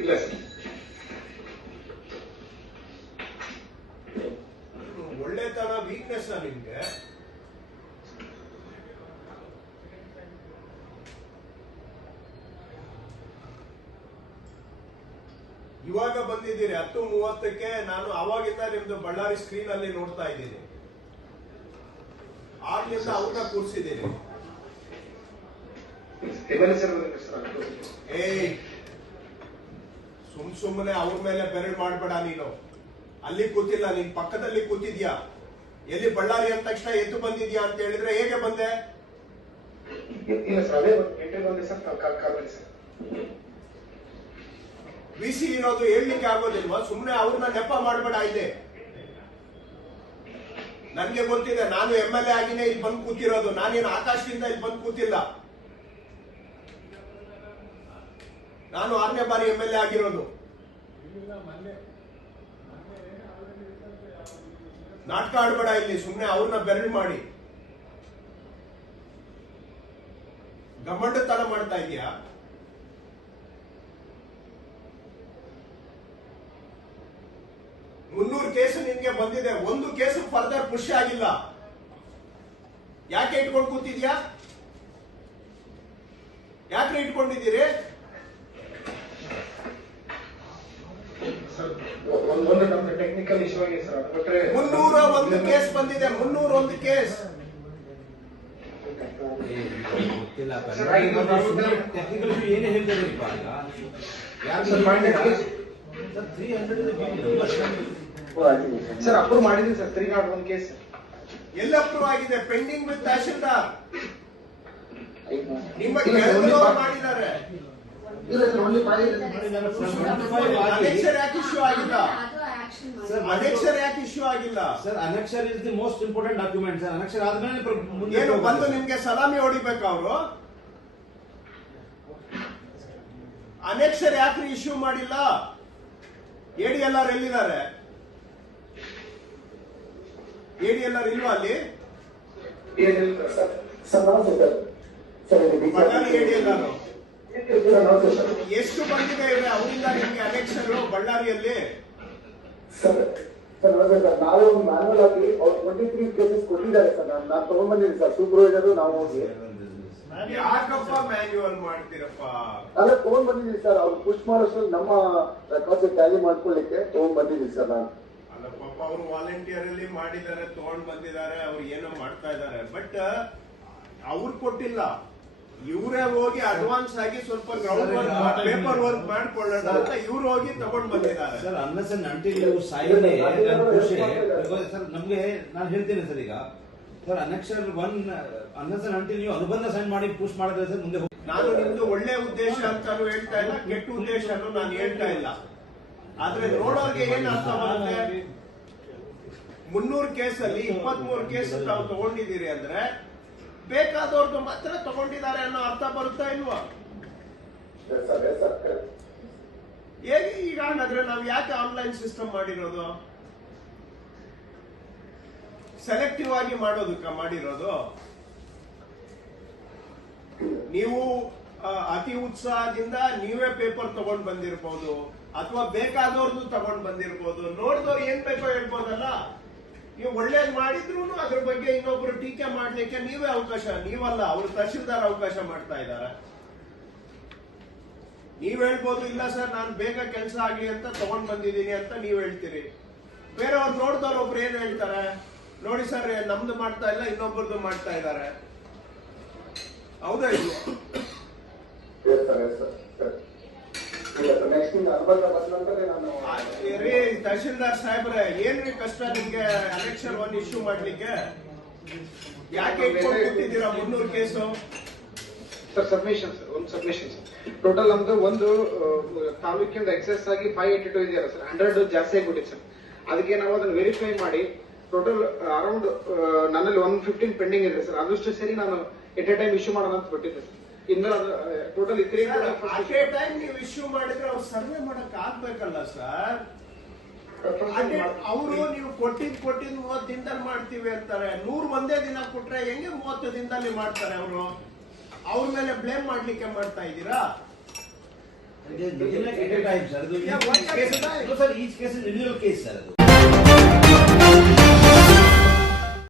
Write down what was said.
ಇಲ್ಲ. ತರ ಒಳ್ಳೆತನ ವೀಕ್ನೆಸ್ ನಿಮ್ಗೆ? ಇವಾಗ ಬಂದಿದ್ದೀರಿ ಹತ್ತು ಮೂವತ್ತಕ್ಕೆ ನಾನು ಅವಾಗಿಂದ ನಿಮ್ದು ಬಳ್ಳಾರಿ ಸ್ಕ್ರೀನ್ ಅಲ್ಲಿ ನೋಡ್ತಾ ಇದ್ದೀನಿ. ಆಗ್ಲಿಂದ ಅವ್ರನ್ನ ಕೂರಿಸಿದ್ದೀನಿ. ಏಯ್ ಸುಮ್ ಸುಮ್ಮನೆ ಅವ್ರ ಮೇಲೆ ಬೆರಳು ಮಾಡಬೇಡ ನೀನು. ಅಲ್ಲಿ ಕೂತಿಲ್ಲ ನೀನ್ ಪಕ್ಕದಲ್ಲಿ ಕೂತಿದ್ಯಾ? ಎಲ್ಲಿ ಬಳ್ಳಾರಿ ಅಂದ ತಕ್ಷಣ ಎದ್ದು ಬಂದಿದ್ಯಾ ಅಂತ ಹೇಳಿದ್ರೆ ಹೇಗೆ ಬಂದೆ? ವಿಸಿ ಇರೋದು ಹೇಳಲಿಕ್ಕೆ ಆಗೋದಿಲ್ವಾ? ಸುಮ್ಮನೆ ಅವ್ರನ್ನ ನೆಪ ಮಾಡಬೇಡ ಇದೆ ನನ್ಗೆ ಗೊತ್ತಿದೆ ನಾನು ಎಂ ಎಲ್ ಎ ಆಗಿನೇ ಇಲ್ಲಿ ಬಂದು ಕೂತಿರೋದು. ನಾನೇನು ಆಕಾಶದಿಂದ ಇಲ್ಲಿ ಬಂದು ಕೂತಿಲ್ಲ. ನಾನು ಆರನೇ ಬಾರಿ ಎಂ ಎಲ್ ಎ ಆಗಿರೋದು. ನಾಟಕ ಆಡ್ಬೇಡ ಇಲ್ಲಿ ಸುಮ್ಮನೆ ಅವ್ರನ್ನ ಬೆರಳು ಮಾಡಿ. ಗಮಂಡತನ ಮಾಡ್ತಾ ಇದೆಯಾ ಮುನ್ನೂರು ಕೇಸ್ ನಿನ್ಗೆ ಬಂದಿದೆ ಒಂದು ಕೇಸು ಫರ್ದರ್ ಪುಷ್ ಆಗಿಲ್ಲ. ಯಾಕೆ ಇಟ್ಕೊಂಡು ಕೂತಿದ್ಯಾ? ಯಾಕೆ ಇಟ್ಕೊಂಡಿದ್ದೀರಿ? ಒಂದ್ ನಮ್ದು ಟೆಕ್ನಿಕಲ್ ಇಶ್ಯೂ ಆಗಿದೆ ಸರ್ ಕೊಟ್ಟರೆ ಬಿಟ್ರೆ ಮುನ್ನೂರ ಒಂದು ಕೇಸ್ ಬಂದಿದೆ ಮುನ್ನೂರ ಒಂದು ಕೇಸ್ ಗೊತ್ತಿಲ್ಲ ಸರ್, ಟೆಕ್ನಿಕಲ್ ಇಶ್ಯೂ ಏನೇ ಹೇಳ್ತಿದ್ದೀರಿಪ್ಪ sir, three hundred sir approve ಮಾಡಿದೀನಿ sir three not one case ಎಲ್ಲ ಅಪ್ರೂವ್ ಆಗಿದೆ ಪೆಂಡಿಂಗ್ ವಿತ್ ತಹಶೀಲ್ದಾರ್. ನಿಮ್ಮ ಮಾಡಿದ್ದಾರೆ. ಇಲ್ಲ ಸರ್ ಓನ್ಲಿ ಅಧ್ಯಕ್ಷರು ಯಾಕೆ ಇಶ್ಯೂ ಆಗಿಲ್ಲ ಸರ್, ಅಧ್ಯಕ್ಷರು ಯಾಕೆ ಇಶ್ಯೂ ಆಗಿಲ್ಲ sir ಅನಕ್ಷರ್ is the most important document sir ಅನಕ್ಷರ ಆದ್ಮೇಲೆ ಮುಂದೆ ಏನು. ಬಂದು ನಿಮ್ಗೆ ಸಲಾಮಿ ಹೊಡಿಬೇಕು ಅವರು ಅನಕ್ಷರ ಯಾಕ್ರಿ ಇಶ್ಯೂ ಮಾಡಿಲ್ಲ ಎಡಿ ಎಲ್ಲಾರು ಎಲ್ಲಿದ್ದಾರೆ ಎಡಿ ಎಲ್ಲಾರು ಇಲ್ವಾ ಅಲ್ಲಿ ಎಡಿ ಎಲ್ಲಾರು ಎಷ್ಟು ಬಂದಿದೆ ಅವರಿಂದ ನಿಮಗೆ ಅಲೆಕ್ಷನ್ ಬಳ್ಳಾರಿಯಲ್ಲಿ? ಸರ್ ಸರ್ ನಮಸ್ತೆ ಸರ್ ನಾವೇ ಒಂದು ಮ್ಯಾನುವಲ್ ಆಗಿ ಅವ್ರು ಟ್ವೆಂಟಿ ತ್ರೀ ಕೇಸಸ್ ಕೊಟ್ಟಿದ್ದಾರೆ ಸರ್. ನಾನು ನಾನು ತಗೊಂಡ್ಬಂದಿದ್ದೀನಿ ಸರ್. ಸೂಪರ್ವೈಸರ್ ನಾವು ಹೋಗಿ. ಯಾಕಪ್ಪ ಮ್ಯಾನ್ಯುವಲ್ ಮಾಡ್ತೀರಪ್ಪ? ಅಲ್ಲ ತಗೊಂಡ್ ಬಂದಿದ್ದೀನಿ ಸರ್. ಅವ್ರು ಪುಷ್ ಮಾಡೋಷ್ಟು ನಮ್ಮ ರೆಕಾರ್ಡ್ಸ್ ಟ್ಯಾಲಿ ಮಾಡ್ಕೊಳ್ಳಿಕ್ಕೆ ತಗೊಂಡ್ ಬಂದಿದ್ದೀನಿ ಸರ್ ನಾನು. ಅಲ್ಲ ಪಾಪ ಅವರು ವಾಲಂಟಿಯರ್ ಅಲ್ಲಿ ಮಾಡಿದ್ದಾರೆ ತಗೊಂಡ್ ಬಂದಿದ್ದಾರೆ ಅವ್ರು ಏನೋ ಮಾಡ್ತಾ ಇದ್ದಾರೆ. ಬಟ್ ಅವ್ರು ಕೊಟ್ಟಿಲ್ಲ. ಇವರೇ ಹೋಗಿ ಅಡ್ವಾನ್ಸ್ ಆಗಿ ಸ್ವಲ್ಪ ಗ್ರೌಂಡ್ ವರ್ಕ್ ಪೇಪರ್ ವರ್ಕ್ ಮಾಡ್ಕೊಳ್ಳೋಣ ಅಂತ ಇವ್ರು ಹೋಗಿ ತಗೊಂಡ್ ಬಂದಿದ್ದಾರೆ. ಸರ್ ಅನ್ನ ಸರ್ ಸಾಯಿದೆ ಖುಷಿ. ಸರ್ ನಮ್ಗೆ ನಾನು ಹೇಳ್ತೀನಿ ಸರ್ ಈಗ. ಸರ್ ಅನಕ್ಷರ್ ಒನ್ ಅನ್ನ ಸರ್ ಅಂಟಿಲ್ ನೀವು ಅನುಬಂಧ ಸೈನ್ ಮಾಡಿ ಪುಷ್ ಮಾಡಿದ್ರೆ ಸರ್ ಮುಂದೆ ಹೋಗಿ ನಾನು ನಿಮ್ದು ಒಳ್ಳೆ ಉದ್ದೇಶ ಅಂತಾನು ಹೇಳ್ತಾ ಇಲ್ಲ ಕೆಟ್ಟ ಉದ್ದೇಶ ನಾನು ಹೇಳ್ತಾ ಇಲ್ಲ. ಆದ್ರೆ ನೋಡೋರ್ಗೆ ಏನ್ ಅರ್ಥ ಬರುತ್ತೆ ಮುನ್ನೂರು ಕೇಸಲ್ಲಿ ಇಪ್ಪತ್ತ್ ಮೂರು ಕೇಸ್ ತಾವು ತಗೊಂಡಿದ್ದೀರಿ ಅಂದ್ರೆ ಬೇಕಾದವ್ರದ್ದು ಮಾತ್ರ ತಗೊಂಡಿದ್ದಾರೆ ಅನ್ನೋ ಅರ್ಥ ಬರುತ್ತಾ ಇಲ್ವಾ. ಹೇಗೆ ಈಗ ಹಾಗಾದ್ರೆ ನಾವು ಯಾಕೆ ಆನ್ಲೈನ್ ಸಿಸ್ಟಮ್ ಮಾಡಿರೋದು? ಸೆಲೆಕ್ಟಿವ್ ಆಗಿ ಮಾಡೋದಕ್ಕ ಮಾಡಿರೋದು? ನೀವು ಅತಿ ಉತ್ಸಾಹದಿಂದ ನೀವೇ ಪೇಪರ್ ತಗೊಂಡ್ ಬಂದಿರ್ಬೋದು ಅಥವಾ ಬೇಕಾದವ್ರದ್ದು ತಗೊಂಡ್ ಬಂದಿರ್ಬೋದು. ನೋಡಿದವ್ರು ಏನ್ ಬೇಕೋ ಹೇಳ್ಬೋದಲ್ಲ? ನೀವು ಒಳ್ಳೇದು ಮಾಡಿದ್ರು ಅದ್ರ ಬಗ್ಗೆ ಇನ್ನೊಬ್ರು ಟೀಕೆ ಮಾಡ್ಲಿಕ್ಕೆ ನೀವೇ ಅವಕಾಶ, ನೀವಲ್ಲ, ಅವ್ರು ತಹಶೀಲ್ದಾರ್ ಅವಕಾಶ ಮಾಡ್ತಾ ಇದ್ದಾರೆ. ನೀವ್ ಹೇಳ್ಬೋದು, ಇಲ್ಲ ಸರ್, ನಾನು ಬೇಗ ಕೆಲಸ ಆಗ್ಲಿ ಅಂತ ತಗೊಂಡ್ ಬಂದಿದ್ದೀನಿ ಅಂತ ನೀವ್ ಹೇಳ್ತೀರಿ. ಬೇರೆಯವ್ರು ನೋಡ್ತಾರ ಒಬ್ರು ಏನ್ ಹೇಳ್ತಾರೆ? ನೋಡಿ ಸರ್, ನಮ್ದು ಮಾಡ್ತಾ ಇಲ್ಲ ಇನ್ನೊಬ್ಬರದ್ದು ಮಾಡ್ತಾ ಇದ್ದಾರೆ. ಹೌದಾ ಇಂದ ಅನುಬಂಧ ಬಂದ ನಂತರ ನಾನು ಆ, ರೀ ತಹಶೀಲ್ದಾರ್ ಸಾಹೇಬ್ರೆ ಏನ್ರಿ ಕಷ್ಟ ನಿಮ್ಗೆ ಅಲೆಕ್ಷನ್ ಒನ್ ಇಶ್ಯೂ ಮಾಡ್ಲಿಕ್ಕೆ? ಯಾಕೆ ಕೊಟ್ಟಿದ್ದೀರಾ ಮುನ್ನೂರು ಕೇಸು? ಸರ್ ಸಬ್ಮಿಷನ್ ಸರ್ ಒಂದು ಸಬ್ಮಿಷನ್ ಸರ್ ಟೋಟಲ್ ನಮ್ದು ಒಂದು ತಾಲೂಕಿಂದ ಎಕ್ಸೆಸ್ ಆಗಿ ಫೈವ್ ಏಟಿ ಟು ಇದೆಯಲ್ಲ ಸರ್ ಹಂಡ್ರೆಡ್ ಜಾಸ್ತಿ ಆಗಿಬಿಟ್ಟಿದೆ ಸರ್ ಅದಕ್ಕೆ ನಾವು ಅದನ್ನ ವೆರಿಫೈ ಮಾಡಿ ಟೋಟಲ್ ಅರೌಂಡ್ ನನ್ನಲ್ಲಿ ಒನ್ ಫಿಫ್ಟೀನ್ ಪೆಂಡಿಂಗ್ ಇದೆ ಸರ್ ಅದಷ್ಟು ಸೇರಿ ನಾನು ಎಟ್ ಎ ಟೈಮ್ ಇಶ್ಯೂ ಮಾಡೋಣ ಅಂತ ಬಿಟ್ಟಿದ್ದೆ ಸರ್ ಇನ್ನು ಟೋಟಲ್ ಇತ್ರಿ ಅಟ್ ಎ ಟೈಮ್ ನೀವು ಇಶ್ಯೂ ಮಾಡಿದ್ರೆ ಅವ್ರು ಸರ್ವೆ ಮಾಡಕ್ ಆಗ್ಬೇಕಲ್ಲ ಸರ್ ಅವರು ನೀವು ಕೊಟ್ಟಿದ್ ಕೊಟ್ಟಿದ್ ಮೂವತ್ತು ದಿನದಲ್ಲಿ ಮಾಡ್ತೀವಿ ಅಂತಾರೆ. ನೂರ್ ಒಂದೇ ದಿನ ಕೊಟ್ರೆ ಹೆಂಗೆ ಮೂವತ್ತು ದಿನದಲ್ಲಿ ಮಾಡ್ತಾರೆ ಅವರು? ಅವ್ರ ಮೇಲೆ ಬ್ಲೇಮ್ ಮಾಡ್ಲಿಕ್ಕೆ ಮಾಡ್ತಾ ಇದ್ದೀರಾ? Sir each case like case sir. ಅದು.